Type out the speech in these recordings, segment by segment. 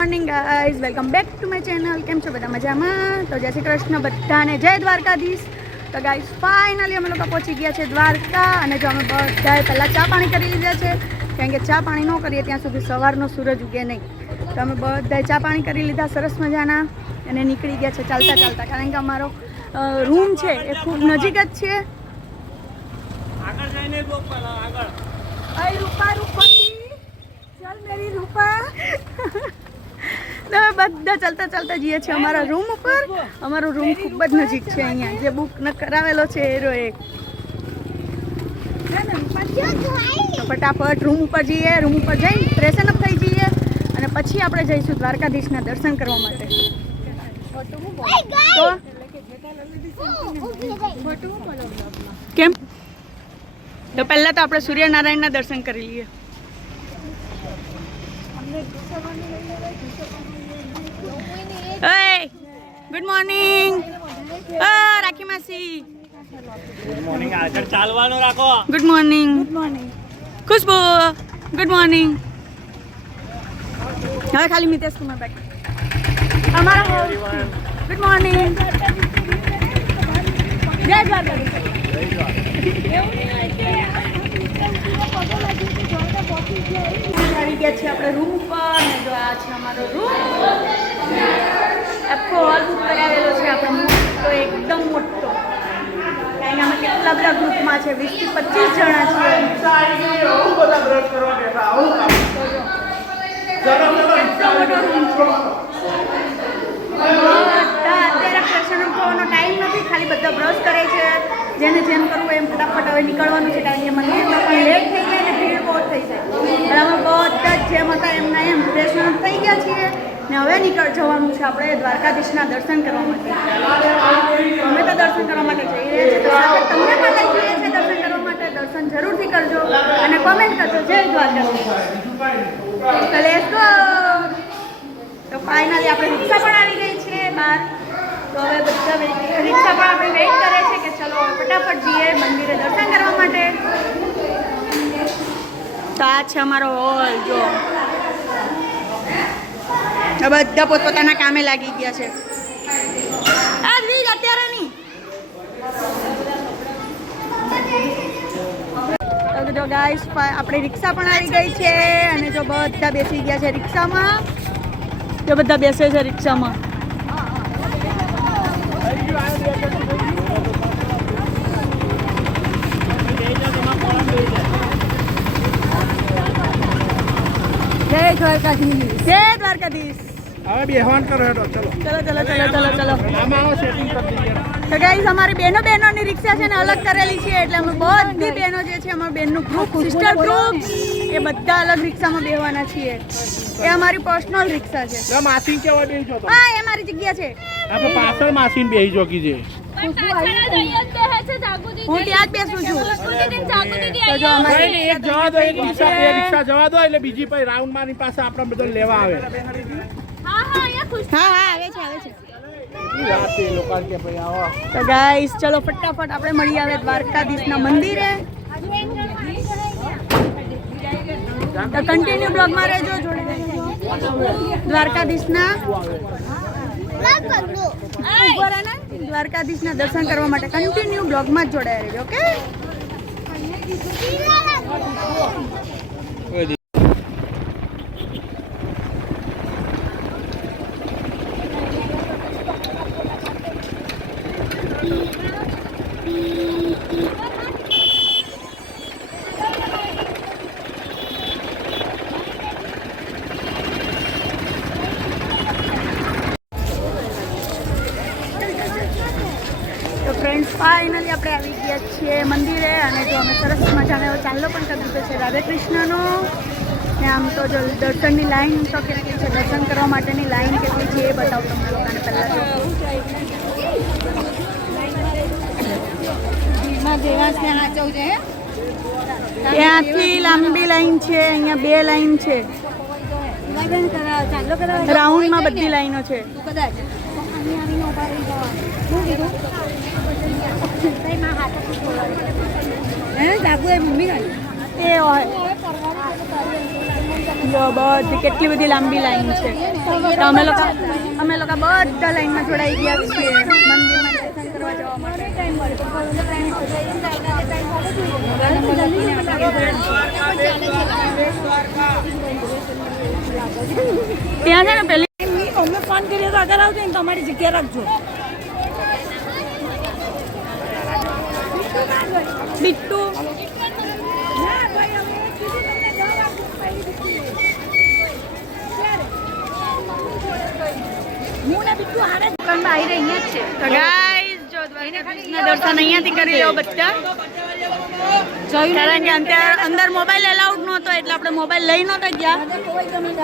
Morning guys, welcome back to my channel. કેમ છો બધા? મજામાં? તો જય શ્રી કૃષ્ણ બધાને, જય દ્વારકાધીશ. તો ગાઈઝ ફાઇનલી અમે લોકો પહોંચી ગયા છે દ્વારકા. અને જો અમે બધાએ પહેલાં ચા પાણી કરી લીધા છે, કારણ કે ચા પાણી ન કરીએ ત્યાં સુધી સવારનો સૂરજ ઉગે નહીં. તો અમે બધાએ ચા પાણી કરી લીધા સરસ મજાના અને નીકળી ગયા છે ચાલતા ચાલતા, કારણ કે અમારો રૂમ છે એ ખૂબ નજીક જ છે. રૂપા રૂપા ચાલ મેરી રૂપા. તો બધા ચાલતા ચાલતા જઈએ છીએ અમારા રૂમ ઉપર. અમારો રૂમ ખૂબ જ નજીક છે, અહીંયા જે બુક ન કરાવેલો છે એરો એક. તો ફટાફટ રૂમ ઉપર જઈએ. રૂમ ઉપર જઈને ફ્રેશન અપ થઈ જઈએ અને પછી આપણે જઈશું દ્વારકાધીશના દર્શન કરવા માટે. તો કેમ? તો પહેલાં તો આપણે સૂર્યનારાયણના દર્શન કરી લઈએ. ગુડ મોર્નિંગ રાખી માસી. Good morning. આગળ ચાલવાનું રાખો. Good morning. Good morning Khushbu. Good morning. હવે ખાલી મિતેશ કુમાર બાકી અમારા. Good morning. જય દ્વારકાધીશ. આવી ગયા છે આપણે રૂમ પર. અને જો આ છે અમારો રૂમ. આખો હોલ બુક કરાવેલો છે આપણે, મોટો, એકદમ મોટો. કારણ કે અમે કેટલા બધા ગ્રુપમાં છે, 20 થી 25 જણા છીએ. અત્યારે ફ્રેશન અપ થવાનો ટાઈમ નથી, ખાલી બધા બ્રશ કરે છે. જેને જેમ કરવું એમ ફટાફટ હવે નીકળવાનું છે, કારણ કે મંદિરમાં પણ લેટ થઈ જાય ને ભીડ બહુ થઈ જાય. પણ અમે બધા જ જેમ હતા એમના એમ ફ્રેશન અપ થઈ ગયા છીએ ને હવે જવાનું છે આપણે દ્વારકાધીશના દર્શન કરવા માટે. અમે તો દર્શન કરવા માટે જઈ રહ્યા છીએ, તો સાથે તમને પણ લઈ જઈએ છીએ દર્શન કરવા માટે. દર્શન જરૂરથી કરજો અને કોમેન્ટ કરજો જય દ્વારકાધીશ. તો લેટ્સ ગો. તો ફાઇનલી આપણે રિક્ષા પણ આવી ગઈ છે બહાર. તો હવે બધા રિક્ષા પણ આપણે વેઇટ કરે છે કે ચલો ફટાફટ જઈએ મંદિરે દર્શન કરવા માટે. તો આ છે અમારો હોલ. જો બધા પોતપોતાના કામે લાગી ગયા છે. આજ વીજ અત્યારે નહીં. તો જો ગાઈસ આપણી રિક્ષા પણ આવી ગઈ છે અને જો બધા બેસી ગયા છે રિક્ષામાં. જો બધા બેસે છે રિક્ષામાં. જય દ્વારકાધીશ. જય દ્વારકાધીશ. હવે બેહવાન કરો હેડો. ચલો ચલો ચલો ચલો ચલો ચલો. આમાં આવો સેટિંગ કરી દઈએ. તો ગાઈસ અમારી બહેનોની રિક્ષા છે ને અલગ કરેલી છે, એટલે અમે બધી બહેનો જે છે અમારું બહેનનું ગ્રુપ, સિસ્ટર ગ્રુપ, એ બધા અલગ રિક્ષામાં બેહવાના છીએ. એ અમારી પર્સનલ રિક્ષા છે. લે માસી કેવા બેહી જો. હા, એ મારી જગ્યા છે. આપણે પાછળ માસીન બેહી જોકી છે. હું ત્યાં જ બેસું છું. તો જો અમારી એક જવા દો, એક રિક્ષા જવા દો, એટલે બીજી પછી રાઉન્ડ મારી પાસે આપણે બધા લેવા આવે. હા આવે છે આવે છે. વાત છે લોકો કે ભાઈ આવો. તો ગાઈસ ચલો ફટાફટ આપણે મળી આવે દ્વારકાધીશના મંદિરે. તો કન્ટિન્યુ બ્લોગમાં રહેજો જોડે. દ્વારકાધીશના દ્વારકાધીશના દર્શન કરવા માટે કન્ટિન્યુ બ્લોગમાં જ જોડાયા રહેજો. ઓકે. ફ્રેન્ડ્સ ફાઇનલી આપણે આવી ગયા છીએ મંદિરે. અને જો અમે સરસ મજાનો એવો ચાંદલો પણ કરી દીધો છે રાધે કૃષ્ણનો. ને આમ તો જો દર્શનની લાઈન તો કેટલી છે, દર્શન કરવા માટેની લાઈન કેટલી છે એ બતાવું તમને લોકોને પહેલાં. ત્યાંથી લાંબી લાઈન છે, અહીંયા 2 લાઈન છે, રાઉન્ડમાં બધી લાઈનો છે. મમ્મી એ હોય જો બધી કેટલી બધી લાંબી લાઈન છે તો અમે લોકો બધા લાઈનમાં જોડાઈ ગયા છીએ મંદિરમાં દર્શન કરવા જવા માટે ત્યાં છે ને પેલી અમે ફોન કરીએ તો આગળ આવજો ને તમારી જગ્યા રાખજો બિટ્ટુ દુકાનમાં આવી રહ્યા જ છે તો ગાઈસ જો દ્વારકાધીશના દર્શન અહીંયાથી કરી લો બધા કારણ કે અત્યારે અંદર મોબાઈલ અલાઉડ નહોતો એટલે આપણે મોબાઈલ લઈ નહોતા ગયા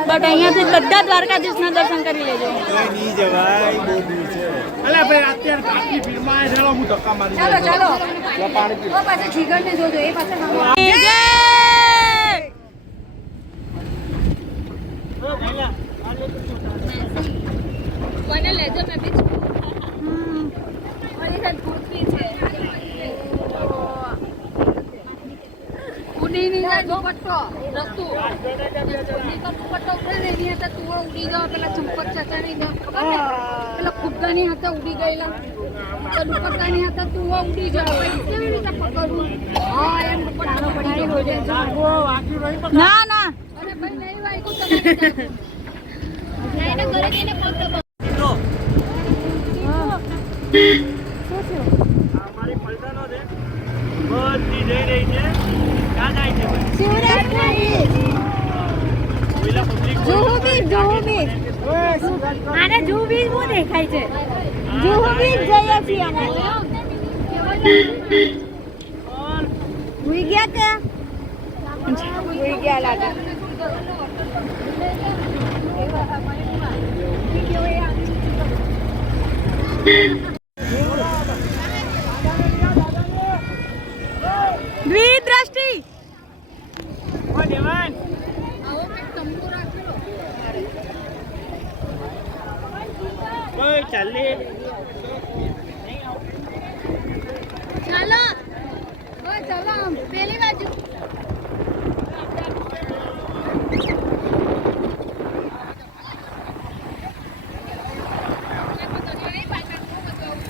બટ અહીંયાથી બધા દ્વારકાધીશના દર્શન કરી લેજો અલા ભાઈ અત્યારે કાકી ફિલ્મમાં આવે ચાલો હું ધક્કા મારી ચાલો ચાલો લો પાણી પી પાછા જીગરને જોજો એ પાછા જય! કોને લેજો મેં બી ઓલી સાઈડ કૂદકી છે ઉડી ની જાય દુપટ્ટો રસ્તો દુપટ્ટો ઉડે ને એની હાથે તું ઉડી ગયો પેલા ચંપક ચાચા ની પેલા ફુગ્ગાની હાથે ઉડી ગયેલા તો દુપટ્ટાની હાથે તું ઉડી ગયો પછી કેવી રીતે પકડવું હા એમ દુપટ્ટો પડી ગયો ના ના અરે ભાઈ નહીં વાગ્યું તમે એને ઘરે જઈને પકડો અમારી પલટાનો છે બધી જઈ રહી છે ક્યાં જાય છે પેલા પબ્લિક આને જુબી શું દેખાય છે જુબી જઈએ છીએ આને ઉઈ ગયા કે ઉઈ ગયા લાગે દ્વિદ્રષ્ટિ ચાલે ચાલો ઓય ચાલો પેલી બાજુ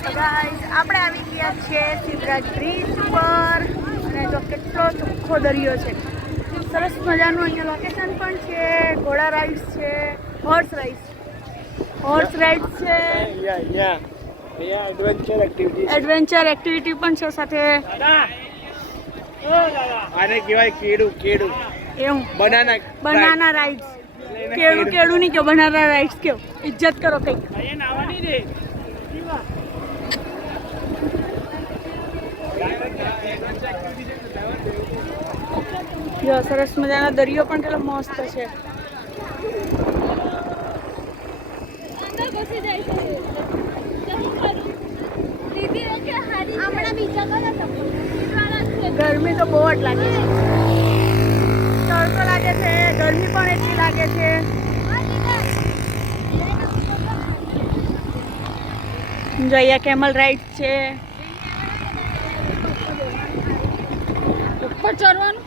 ગાઈસ આપણે આવી ગયા છીએ સિદ્ધરાજ બ્રિજ પર અને જો કેટલો ચોખ્ખો દરિયો છે સરસ મજાનું અહીંયા લોકેશન પણ છે ઘોડા રાઇડ્સ છે હોર્સ રાઇડ્સ છે એડવેન્ચર એક્ટિવિટી એડવેન્ચર એક્ટિવિટી પણ છે સાથે આને કહેવાય કેડું એવું બનાના બનાના રાઇડ્સ કેળું નહીં કહો બનાના રાઇડ્સ કહો ઇજ્જત કરો કંઈક અહીંયા નાવાની રે જો સરસ મજાનો દરિયો પણ કેટલો મસ્ત છે અંદર ઘુસી જાય છે દીદી કે હારી હમણાં બીજા કરા છે ગરમી તો બહુ જ લાગે છે તડકો લાગે છે ગરમી પણ એટલી લાગે છે જો અહીંયા કેમલ રાઇડ છે ઉપર ચડવાનું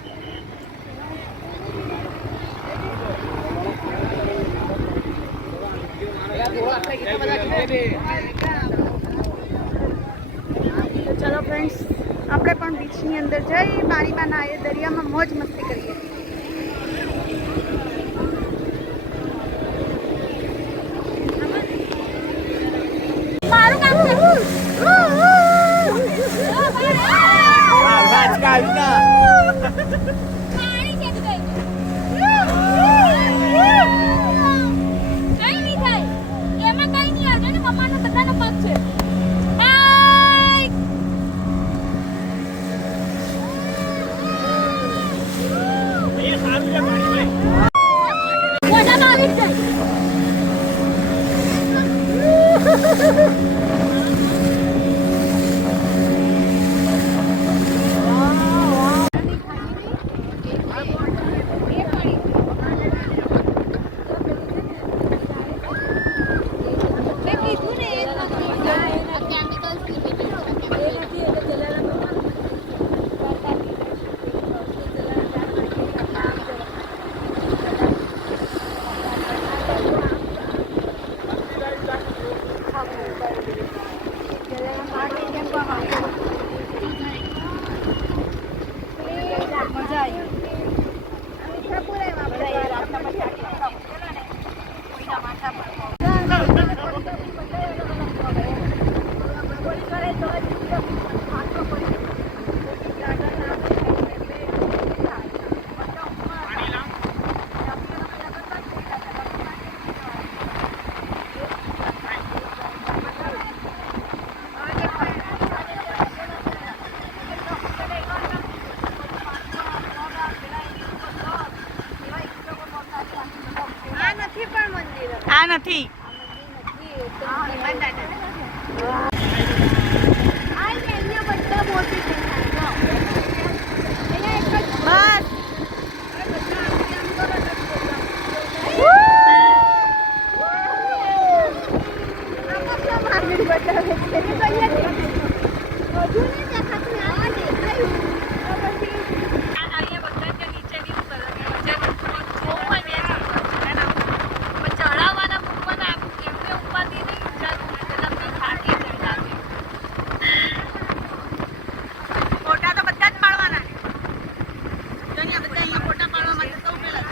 તો ચલો ફ્રેન્ડ્સ આપણે પણ બીચની અંદર જઈ પાણીમાં નાહીએ દરિયામાં મોજ મસ્તી કરીએ મારું કામ છે પાણી છે તો કઈ નહીં થાય એમાં કઈ નહીં આવજો ને મમ્માનો બધાનો પગ છે મોઢામાં આવી જાય આ નથી બસ ફોટા તો બધા જ પાડવાના જો ને બધા અહીંયા ફોટા પાડવા માટે તો પેલા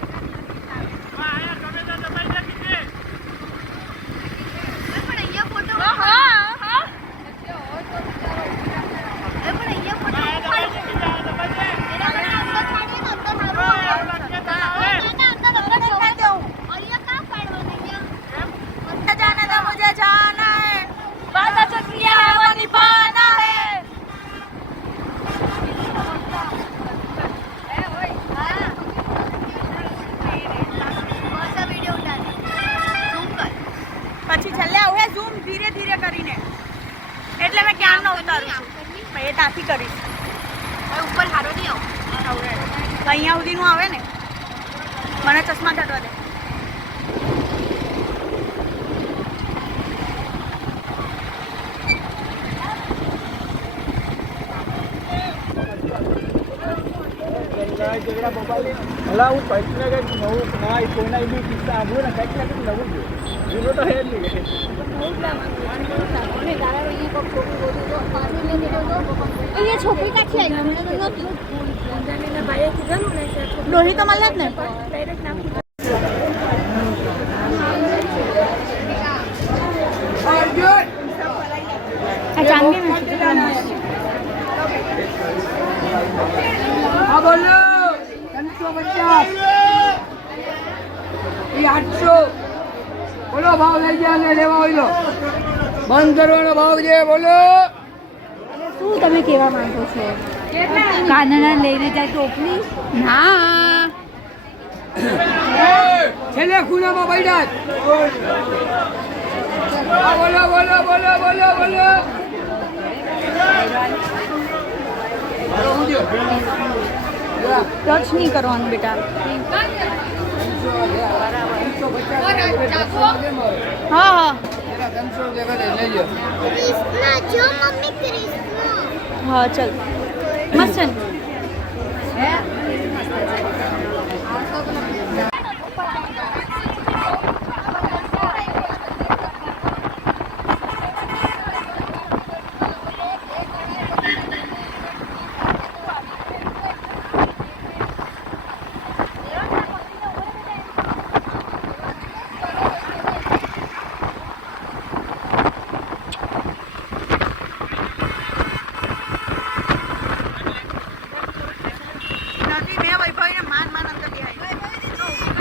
પછી છેલ્લે હવે ઝૂમ ધીરે ધીરે કરીને એટલે મેં ક્યાં ન ઉતારું છું એ ત્યાંથી કરીશ ઉપર સારો નહીં આવું અહીંયા સુધીનું આવે ને મને ચશ્મા કાઢવા દે હલા હું કંઈક ને કંઈક નવું ના કોઈના એવી કિસ્સા આવું ને કંઈક ને કંઈક નવું છે જૂનું તો હે જ નહીં અહીંયા છોકરી કાથી આવી મને તો નહોતું ડોહી તો મળે જ ને આ ચાંદી હા બોલો 350 એ 800 બોલો ભાવ લઈ ગયા ને લેવા હોય બંધ કરવાનો ભાવ છે બોલો શું તમે કહેવા માંગો છો કાનડા લઈને જાય ટોપલી ના છેલ્લે ખૂણામાં બેઠા હા બોલો બોલો બોલો બોલો બોલો ટચ નહીં કરવાનું બેટા હા હા હા ચલ મસ્ત છે ને? નથી મેં વૈભવીને માન માન અંદર બી આવી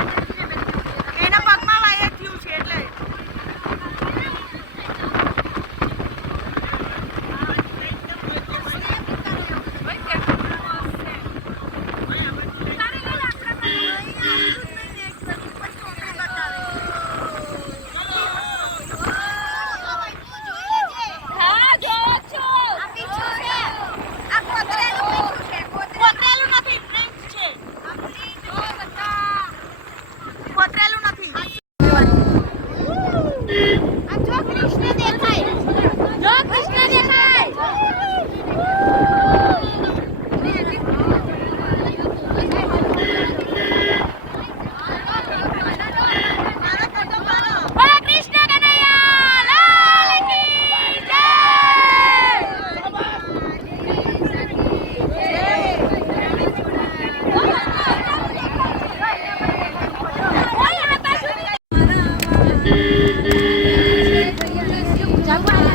જાગવા